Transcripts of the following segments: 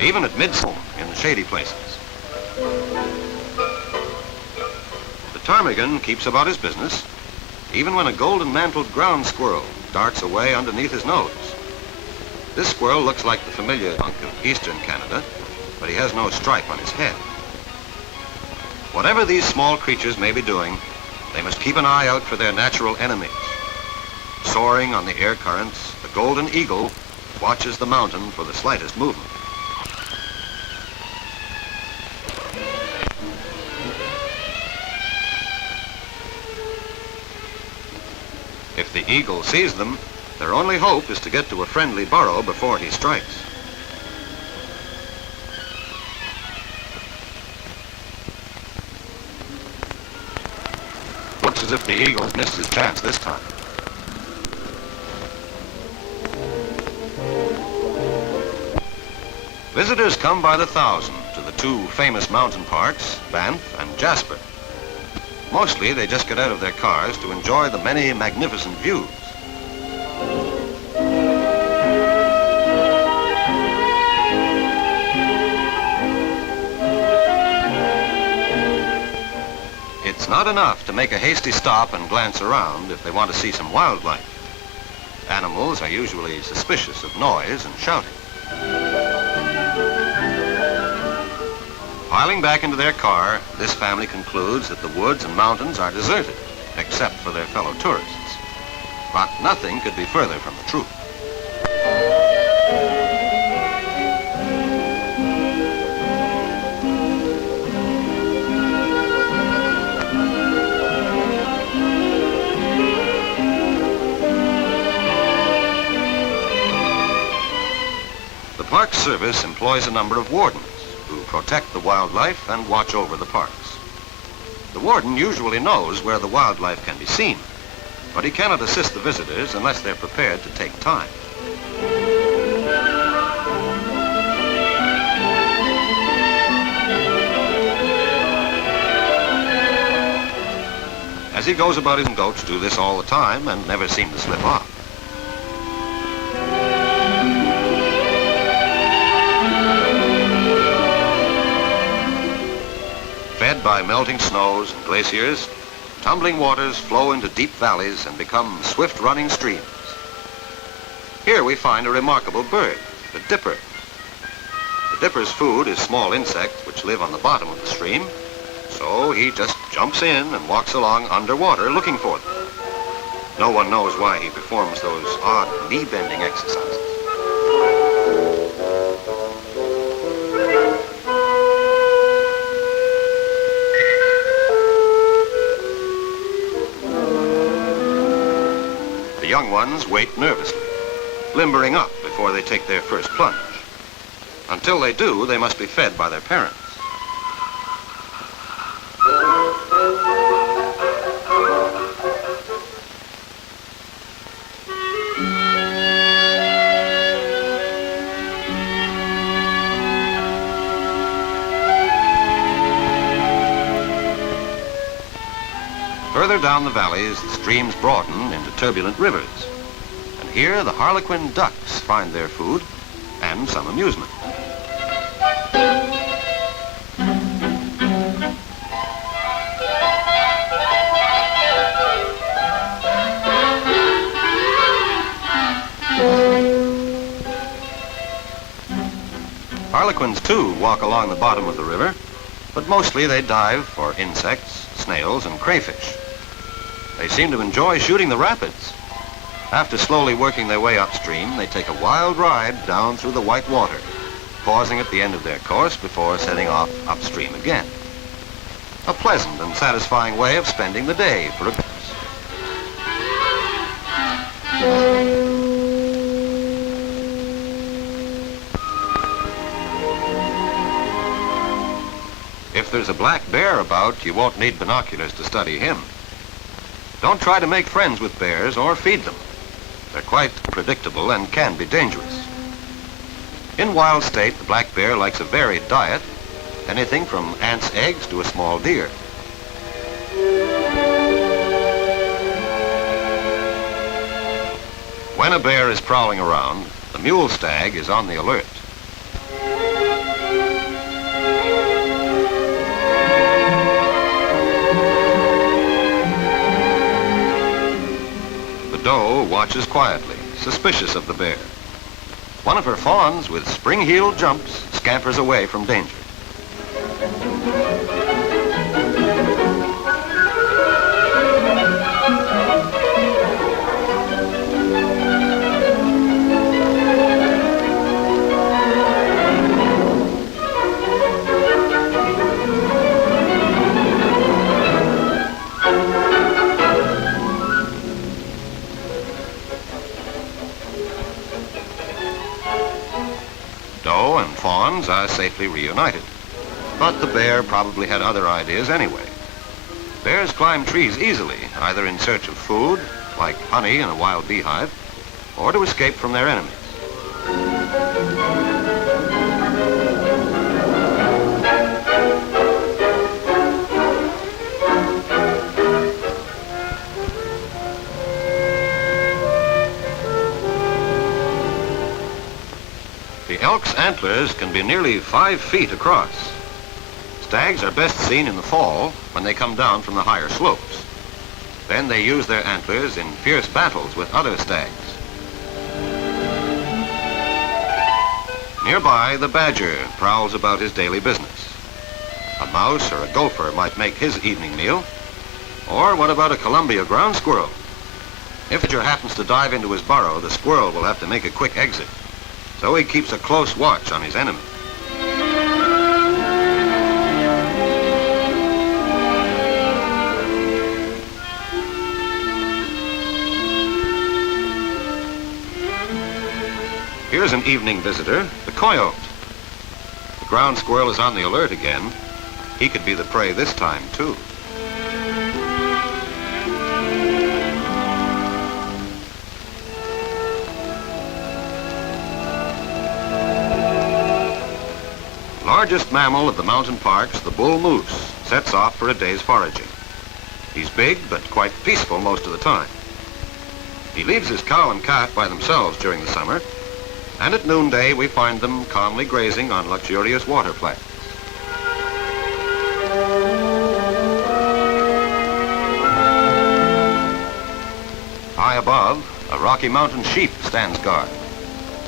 even at midsummer in the shady places. The ptarmigan keeps about his business, even when a golden-mantled ground squirrel darts away underneath his nose. This squirrel looks like the familiar skunk of eastern Canada, but he has no stripe on his head. Whatever these small creatures may be doing, they must keep an eye out for their natural enemies. Soaring on the air currents, the golden eagle watches the mountain for the slightest movement. If the eagle sees them, their only hope is to get to a friendly burrow before he strikes. Looks as if the eagle's missed his chance this time. Visitors come by the thousand to the two famous mountain parks, Banff and Jasper. Mostly they just get out of their cars to enjoy the many magnificent views. It's not enough to make a hasty stop and glance around if they want to see some wildlife. Animals are usually suspicious of noise and shouting. Piling back into their car, this family concludes that the woods and mountains are deserted, except for their fellow tourists. But nothing could be further from the truth. The Park Service employs a number of wardens who protect the wildlife and watch over the parks. The warden usually knows where the wildlife can be seen, but he cannot assist the visitors unless they're prepared to take time. As he goes about his goats do this all the time and never seem to slip off. Fed by melting snows and glaciers, tumbling waters flow into deep valleys and become swift-running streams. Here we find a remarkable bird, the dipper. The dipper's food is small insects which live on the bottom of the stream, so he just jumps in and walks along underwater looking for them. No one knows why he performs those odd knee-bending exercises. The young ones wait nervously, limbering up before they take their first plunge. Until they do, they must be fed by their parents. Further down the valleys, the streams broaden into turbulent rivers. And here the harlequin ducks find their food and some amusement. Harlequins, too, walk along the bottom of the river, but mostly they dive for insects, snails, and crayfish. They seem to enjoy shooting the rapids. After slowly working their way upstream, they take a wild ride down through the white water, pausing at the end of their course before setting off upstream again. A pleasant and satisfying way of spending the day for a glimpse. If there's a black bear about, you won't need binoculars to study him. Don't try to make friends with bears or feed them. They're quite predictable and can be dangerous. In wild state, the black bear likes a varied diet, anything from ants' eggs to a small deer. When a bear is prowling around, the mule stag is on the alert. doe watches quietly, suspicious of the bear. One of her fawns, with spring-heeled jumps, scampers away from danger. Doe and fawns are safely reunited. But the bear probably had other ideas anyway. Bears climb trees easily, either in search of food, like honey in a wild beehive, or to escape from their enemies. The elk's antlers can be nearly 5 feet across. Stags are best seen in the fall when they come down from the higher slopes. Then they use their antlers in fierce battles with other stags. Nearby, the badger prowls about his daily business. A mouse or a gopher might make his evening meal. Or what about a Columbia ground squirrel? If the badger happens to dive into his burrow, the squirrel will have to make a quick exit. So he keeps a close watch on his enemy. Here's an evening visitor, the coyote. The ground squirrel is on the alert again. He could be the prey this time, too. Largest mammal of the mountain parks, the bull moose, sets off for a day's foraging. He's big, but quite peaceful most of the time. He leaves his cow and calf by themselves during the summer, and at noonday we find them calmly grazing on luxurious water plants. High above, a Rocky Mountain sheep stands guard.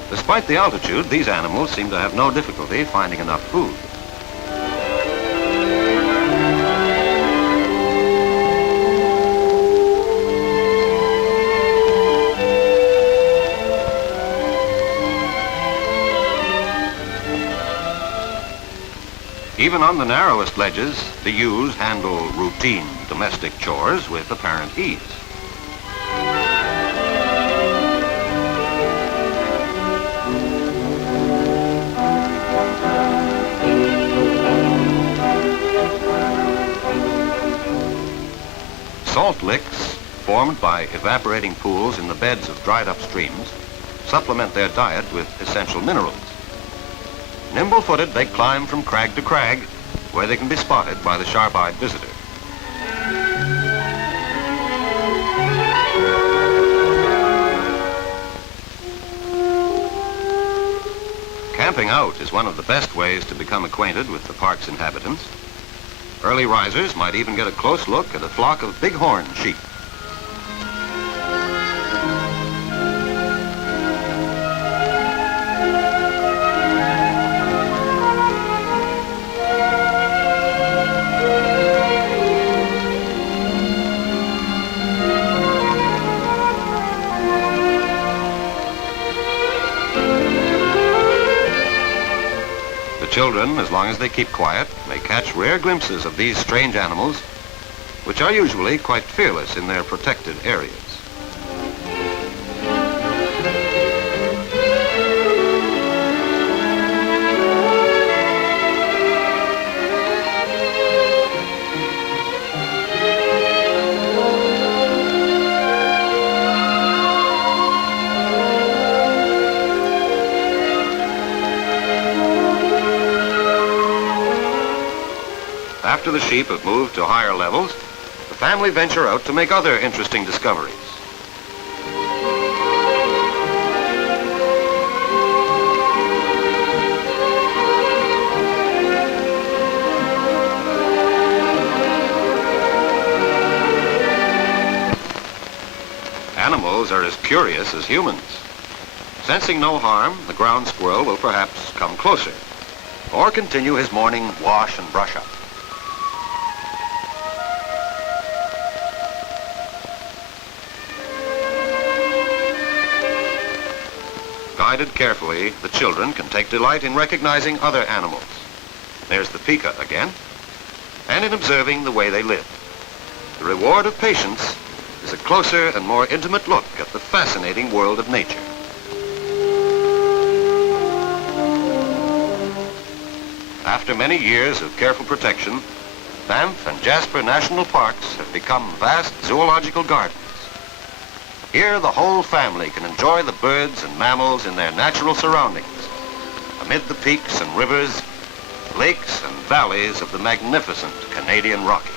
Despite the altitude, these animals seem to have no difficulty finding enough food. Even on the narrowest ledges, the ewes handle routine domestic chores with apparent ease. Salt licks, formed by evaporating pools in the beds of dried-up streams, supplement their diet with essential minerals. Nimble-footed, they climb from crag to crag, where they can be spotted by the sharp-eyed visitor. Camping out is one of the best ways to become acquainted with the park's inhabitants. Early risers might even get a close look at a flock of bighorn sheep. Children, as long as they keep quiet, may catch rare glimpses of these strange animals, which are usually quite fearless in their protected areas. After the sheep have moved to higher levels, the family venture out to make other interesting discoveries. Animals animals are as curious as humans. Sensing no harm, the ground squirrel will perhaps come closer or continue his morning wash and brush up. Guided carefully, the children can take delight in recognizing other animals. There's the pika again, and in observing the way they live. The reward of patience is a closer and more intimate look at the fascinating world of nature. After many years of careful protection, Banff and Jasper National Parks have become vast zoological gardens. Here, the whole family can enjoy the birds and mammals in their natural surroundings, amid the peaks and rivers, lakes and valleys of the magnificent Canadian Rockies.